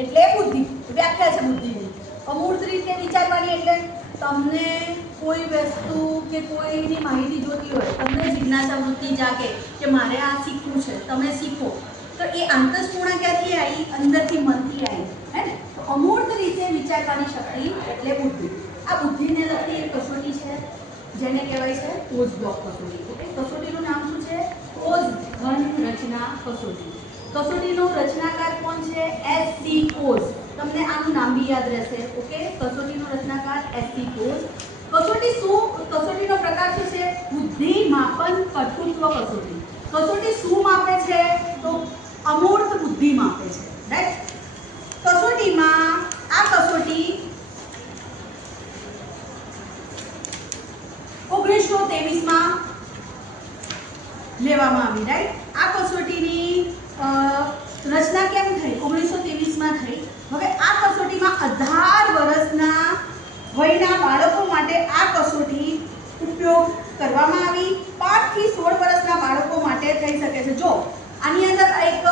એટલે બુદ્ધિ, વ્યાખ્યા છે બુદ્ધિની. અમૂર્ત રીતે વિચારવાની એટલે તમને કોઈ વસ્તુ કે કોઈની માહિતી જોતી હોય, તમને જિજ્ઞાસા વૃત્તિ જાગે કે મારે આ શીખવું છે, તમે શીખો. તો એ આંતરસ્ફૂર્ણા ક્યાંથી આવી? અંદરથી, મનથી આવી, હે ને? તો અમૂર્ત રીતે વિચારવાની શક્તિ એટલે બુદ્ધિ. આ બુદ્ધિને લગતી એક કસોટી છે જેને કહેવાય છે કોઝ બ્લોક કસોટી. ઓકે, કસોટીનું નામ શું છે? કોઝ ઘન રચના કસોટી. કસોટીનો રચનાકાર કોણ છે? એસ.સી. કોઝ. તમને આનું નામ બી યાદ રહેશે. ઓકે, કસોટીનો રચનાકાર એસ.સી. કોઝ. કસોટીનો પ્રકાર શું છે? બુદ્ધિ માપન કટુત્વ કસોટી. કસોટી શું માપે છે? તો અમૂર્ત બુદ્ધિ માપે છે, રાઈટ? કસોટીમાં આ કસોટી 1923માં લેવામાં આવી, રાઈટ? આ કસોટીની રચના કેમ થઈ? 1923માં થઈ. હવે આ કસોટીમાં 18 વર્ષના વયના બાળકો માટે આ કસોટી ઉપયોગ કરવામાં આવી. 5 થી 16 વર્ષના બાળકો માટે થઈ શકે છે. જો આની અંદર એક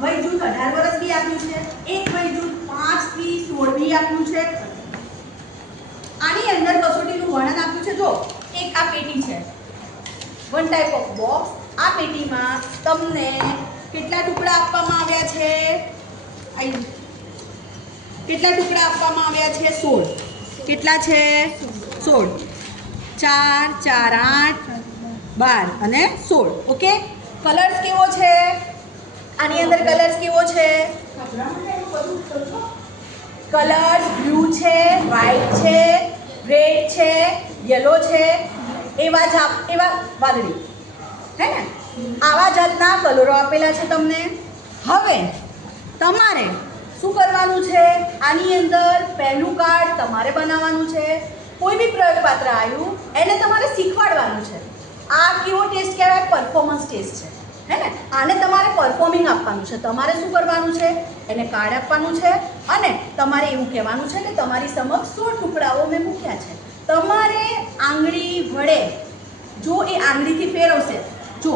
વય જૂથ 18 વર્ષ બી આપ્યું છે, એક વય જૂથ 5 થી 16 બી આપ્યું છે. આની અંદર કસોટીનું વર્ણન આપ્યું છે. જો એક આ પેટી છે, વન ટાઈપ ઓફ બોક્સ. આ પેટીમાં તમને કેટલા ટુકડા આપવામાં આવ્યા છે? કેટલા ટુકડા આપવામાં આવ્યા છે? 16. કેટલા છે? 16. 4, 4, 8, 12 અને 16. ઓકે, કલર્સ કેવો છે? આની અંદર કલર્સ કેવો છે? કલર્સ બ્લુ છે, વ્હાઈટ છે, રેડ છે, યલો છે, એવા વાદળી, હે ને? આવા જાતના કલરો આપેલા છે તમને. હવે તમારે શું કરવાનું છે? આની અંદર પહેલું કાર્ડ તમારે બનાવવાનું છે. કોઈ બી પ્રયોગપાત્ર આવ્યું એને તમારે શીખવાડવાનું છે. આ કેવો ટેસ્ટ કહેવાય? પરફોર્મન્સ ટેસ્ટ છે, હે ને? આને તમારે પરફોર્મિંગ આપવાનું છે. તમારે શું કરવાનું છે? એને કાર્ડ આપવાનું છે અને તમારે એવું કહેવાનું છે કે તમારી સમક્ષ 16 ટુકડાઓ મેં મૂક્યા છે. તમારે આંગળી વડે, જો એ આંગળીથી ફેરવશે, જો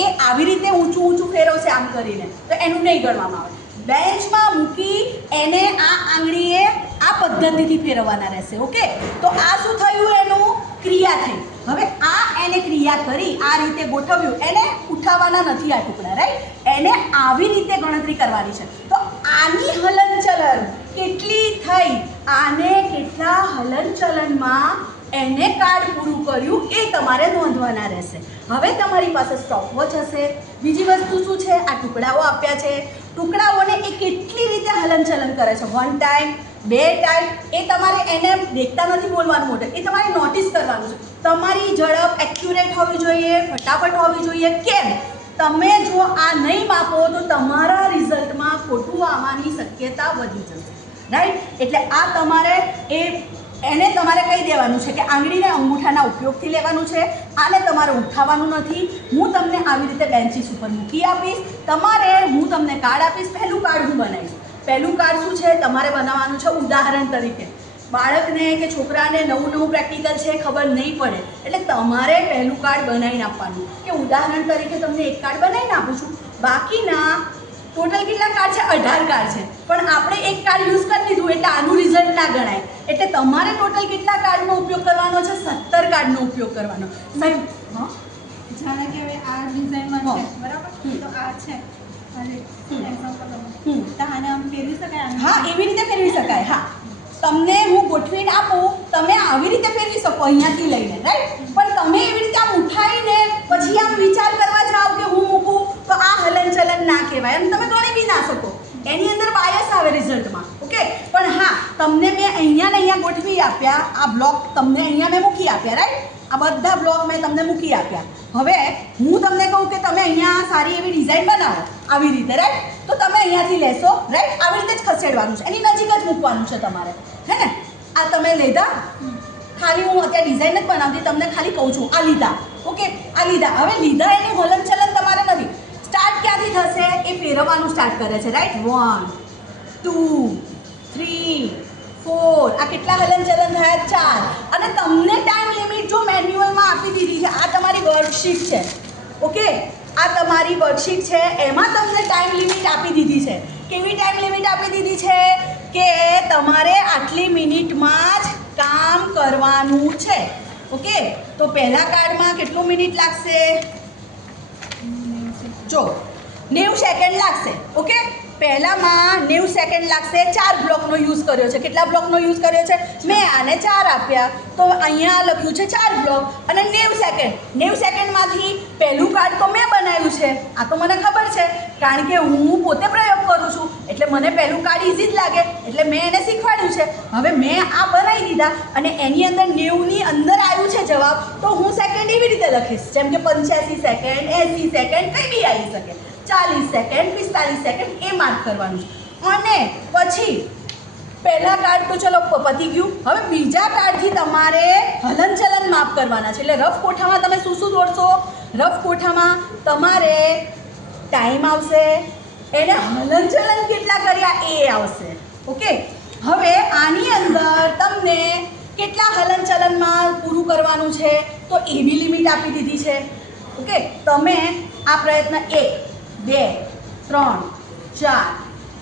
એ આવી રીતે ઊંચું ઊંચું ફેરવશે આમ કરીને, તો એનું નહીં ગણવામાં આવે. બેન્ચમાં મૂકી એને આ આંગળીએ આ પદ્ધતિથી ફેરવવાના રહેશે. ઓકે, તો આ શું થયું? એનું ક્રિયા થઈ. હવે આ એને ક્રિયા કરી, આ રીતે ગોઠવ્યું, એને ઉઠાવવાના નથી આ ટુકડા, રાઈટ? એને આવી રીતે ગણતરી કરવાની છે. તો આની હલનચલન કેટલી થઈ? આને કેટલા હલનચલનમાં એને કાર્ડ પૂરું કર્યું એ તમારે નોંધવાના રહેશે. હવે તમારી પાસે સ્ટોપવોચ હશે. બીજી વસ્તુ શું છે? આ ટુકડાઓ આપ્યા છે. ટુકડાઓને એ કેટલી રીતે હલનચલન કરે છે? 1 ટાઈમ, 2 ટાઈમ, એ તમારે એને દેખતા નથી બોલવાનું મોઢે, એ તમારે નોટિસ કરવાનું છે. તમારી ઝડપ એક્યુરેટ હોવી જોઈએ, ફટાફટ હોવી જોઈએ. કેમ? તમે જો આ નહીં માપો તો તમારા રિઝલ્ટમાં ખોટું આવવાની શક્યતા વધી જશે, રાઈટ? એટલે આ તમારે એને તમારે કહી દેવાનું છે કે આંગળીને અંગૂઠાના ઉપયોગથી લેવાનું છે. આને તમારે ઉઠાવવાનું નથી. હું તમને આવી રીતે બેન્ચીસ ઉપર મૂકી આપીશ. તમારે હું તમને કાર્ડ આપીશ. પહેલું કાર્ડ હું બનાવીશ. પહેલું કાર્ડ શું છે? તમારે બનાવવાનું છે ઉદાહરણ તરીકે. બાળકને કે છોકરાને નવું પ્રેક્ટિકલ છે ખબર નહીં પડે, એટલે તમારે પહેલું કાર્ડ બનાવીને આપવાનું કે ઉદાહરણ તરીકે તમને એક કાર્ડ બનાવીને આપું છું. બાકીના ટોટલ કેટલા કાર્ડ છે? 18 કાર્ડ છે. પણ આપણે એક કાર્ડ યુઝ કરી લીધું એટલે આનું રિઝલ્ટ ના ગણાય. એટલે તમારે ટોટલ કેટલા કાર્ડનો ઉપયોગ કરવાનો છે? 17 કાર્ડનો ઉપયોગ કરવાનો. જાણે કે હવે આ ડિઝાઇનમાં છે, બરાબર? તો આ છે અને એક્ઝામ્પલ તો આને આમ ફેરવી શકાય? હા, એવી રીતે ફેરવી શકાય. હા, તમને હું ગોઠવીને આપું, તમે આવી રીતે ફેરવી શકો અહીંયાથી લઈને, રાઈટ? પણ તમે એવી રીતે આમ ઉઠાવીને પછી આમ વિચાર કરવા જાઓ કે હું મૂકું, તો આ હલનચલન ના કહેવાય. એમ તમે ગણી બી ના શકો. એની અંદર બાયસ આવે રિઝલ્ટમાં. ઓકે, પણ હા, તમને મેં અહીંયા ને અહીંયા ગોઠવી આપ્યા. આ બ્લોક તમને અહીંયા મેં મૂકી આપ્યા, રાઈટ? આ બધા બ્લોક મેં તમને મૂકી આપ્યા. હવે હું તમને કહું કે તમે અહીંયા સારી એવી ડિઝાઇન બનાવો આવી રીતે, રાઈટ? તો તમે અહીંયાથી લેશો, રાઈટ? આવી રીતે જ ખસેડવાનું છે, એની નજીક જ મૂકવાનું છે તમારે, હે ને? આ તમે લીધા, ખાલી હું અત્યારે ડિઝાઇન જ બનાવતી, તમને ખાલી કહું છું. આ લીધા, ઓકે, આ લીધા. હવે લીધા એની હલનચલન તમારે નથી. સ્ટાર્ટ ક્યાંથી થશે? એ ફેરવવાનું સ્ટાર્ટ કરે છે, રાઈટ? 1, 2, 3, 4. આ કેટલા હલનચલન થયા? 4. અને તમને ટાઈમ લિમિટ જો મેન્યુઅલમાં આપી દીધી છે. આ તમારી વર્કશીટ છે, ઓકે? આ તમારી વર્કશીટ છે, એમાં તમને ટાઈમ લિમિટ આપી દીધી છે. કેવી ટાઈમ લિમિટ આપી દીધી છે? કે તમારે આટલી મિનિટમાં જ કામ કરવાનું છે. ઓકે, તો પહેલા કાર્ડમાં કેટલું મિનિટ લાગશે? જો 90 સેકન્ડ લાગશે. ઓકે, પહેલામાં 90 સેકન્ડ લાગશે. 4 બ્લોકનો યુઝ કર્યો છે. કેટલા બ્લોકનો યુઝ કર્યો છે? મેં આને 4 આપ્યા, તો અહીંયા લખ્યું છે 4 બ્લોક અને 90 સેકન્ડ. 90 સેકન્ડમાંથી પહેલું કાર્ડ તો મેં બનાવ્યું છે. આ તો મને ખબર છે, કારણ કે હું પોતે પ્રયોગ કરું છું, એટલે મને પહેલું કાર્ડ ઇઝી જ લાગે, એટલે મેં એને શીખવાડ્યું છે. હવે મેં આ બનાવી દીધા અને એની અંદર 90ની અંદર આવ્યું છે જવાબ, તો હું સેકન્ડ એવી રીતે લખીશ, જેમ કે 85 સેકન્ડ, 80 સેકન્ડ, કંઈ બી આવી શકે. 40 સેકન્ડ, 45 સેકન્ડ એ માર્ક કરવાનું છે. અને પછી પહેલા કાર્ડ તો ચલો પતી ગયું. હવે બીજા કાર્ડથી તમારે હલનચલન માપ કરવાના છે. એટલે રફ કોઠામાં તમે શું શું દોડશો? રફ કોઠામાં તમારે ટાઈમ આવશે, એને હલનચલન કેટલા કર્યા એ આવશે. ઓકે, હવે આની અંદર તમને કેટલા હલનચલનમાં પૂરું કરવાનું છે તો એવી લિમિટ આપી દીધી છે. ઓકે, તમે આ પ્રયત્ન 1, 2, 3, 4,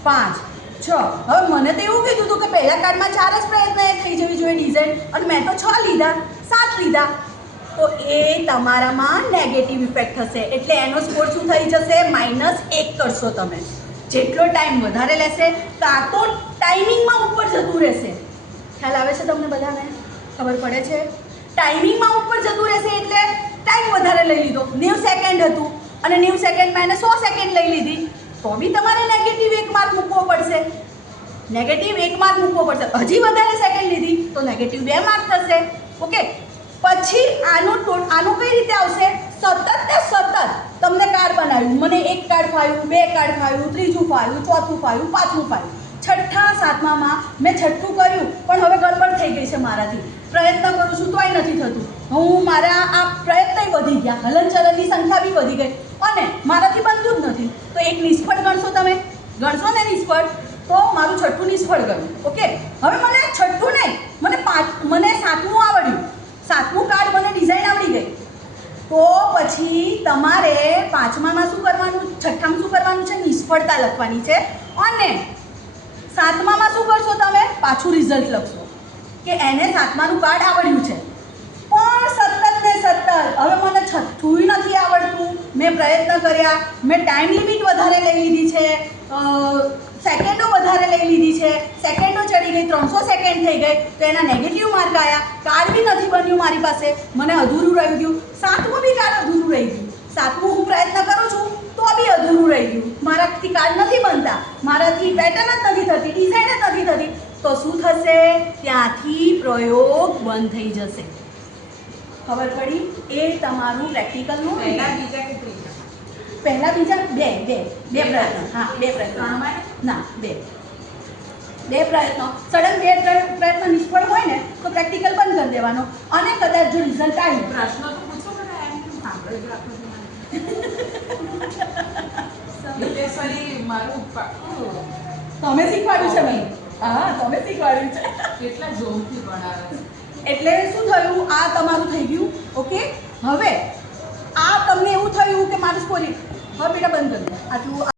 5, 6. હવે મને તો એવું કીધું હતું કે પહેલા કાર્ડમાં 4 જ પ્રયત્ન થઈ જવી જોઈએ ડિઝાઇન, અને મેં તો 6 લીધા, 7 લીધા, તો એ તમારામાં નેગેટિવ ઇફેક્ટ થશે. એટલે એનો સ્કોર શું થઈ જશે? -1 કરશો તમે. જેટલો ટાઈમ વધારે લેશે કાં તો ટાઈમિંગમાં ઉપર જતું રહેશે. ખ્યાલ આવે છે તમને બધાને? ખબર પડે છે? ટાઈમિંગમાં ઉપર જતું રહેશે એટલે ટાઈમ વધારે લઈ લીધો. 90 સેકન્ડ હતું અને 90 સેકન્ડમાં એને 100 સેકન્ડ લઈ લીધી, તો બી તમારે નેગેટિવ 1 માર્ક મૂકવો પડશે. નેગેટિવ 1 માર્ક મૂકવો પડશે. હજી વધારે સેકન્ડ લીધી તો નેગેટિવ 2 માર્ક થશે. ઓકે, પછી આનું કઈ રીતે આવશે? સતત ને સતત તમને કાર્ડ બનાવ્યું, મને 1 કાર્ડ ફાવ્યું, 2 કાર્ડ ફાવ્યું, ત્રીજું ફાવ્યું, ચોથું ફાવ્યું, પાંચમું ફાવ્યું, છઠ્ઠા સાતમામાં મેં છઠ્ઠું કર્યું, પણ હવે ગડબડ થઈ ગઈ છે મારાથી. પ્રયત્ન કરું છું તોય નથી થતું. હું મારા આ પ્રયત્નય વધી ગયા, હલનચલનની સંખ્યા બી વધી ગઈ અને મારાથી બનતું જ નથી. તો એક નિષ્ફળ ગણશો તમે, ગણશો ને નિષ્ફળ, તો મારું છઠ્ઠું નિષ્ફળ ગયું. ઓકે, હવે મને છઠ્ઠું નહીં, મને 7મું આવડ્યું, 7મું કાર્ડ મને ડિઝાઇન આવડી ગઈ. તો પછી તમારે 5મામાં શું કરવાનું, 6ઠ્ઠામાં શું કરવાનું છે? નિષ્ફળતા લખવાની છે. અને 7મામાં શું કરશો તમે? પાછું રિઝલ્ટ લખશો કે એને 7માનું કાર્ડ આવડ્યું છે, પણ સતત ને સતત. હવે મને છઠ્ઠું નથી આવડતું, મેં પ્રયત્ન કર્યા, મેં ટાઈમ લિમિટ વધારે લઈ લીધી છે, સેકન્ડો વધારે લઈ લીધી છે, સેકન્ડો ચડી ગઈ, 300 સેકન્ડ થઈ ગઈ, તો એના નેગેટિવ માર્ક આવ્યા. કાર્ડ બી નથી બન્યું મારી પાસે, મને અધૂરું રહી ગયું. 7મું બી કાર્ડ અધૂરું રહી ગયું. 7મું હું પ્રયત્ન કરું છું તો બી અધૂરું રહી ગયું. મારાથી કાર્ડ નથી બનતા, મારાથી પેટર્ન જ નથી થતી, ડિઝાઇન જ નથી થતી. તો શું થશે? ત્યાંથી પ્રયોગ બંધ થઈ જશે. ખબર પડી? એ તમારું પ્રેક્ટિકલનું પહેલા બીજા બે પ્રયત્નો. હા, 2 પ્રયત્નો. ના, 2 પ્રયત્નો. સડન 2 પ્રયત્ન નિષ્ફળ હોય ને તો પ્રેક્ટિકલ બંધ કરી દેવાનો, અને કદાચ જો રિઝલ્ટ આવ્યું, પ્રશ્નો તો પૂછો મને, એમ કેમ સાંભળે જ રાખો છો મને? મારું તમે શીખવાડ્યું છે મને. હા, તમે શીખવાડ્યું છે. કેટલા જોરથી ભણાવે. એટલે શું થયું? આ તમારું થઈ ગયું. ઓકે, હવે આ તમને એવું થયું કે મારું સ્કોરિંગ, હવે બેટા બંધ કરી દો આટલું.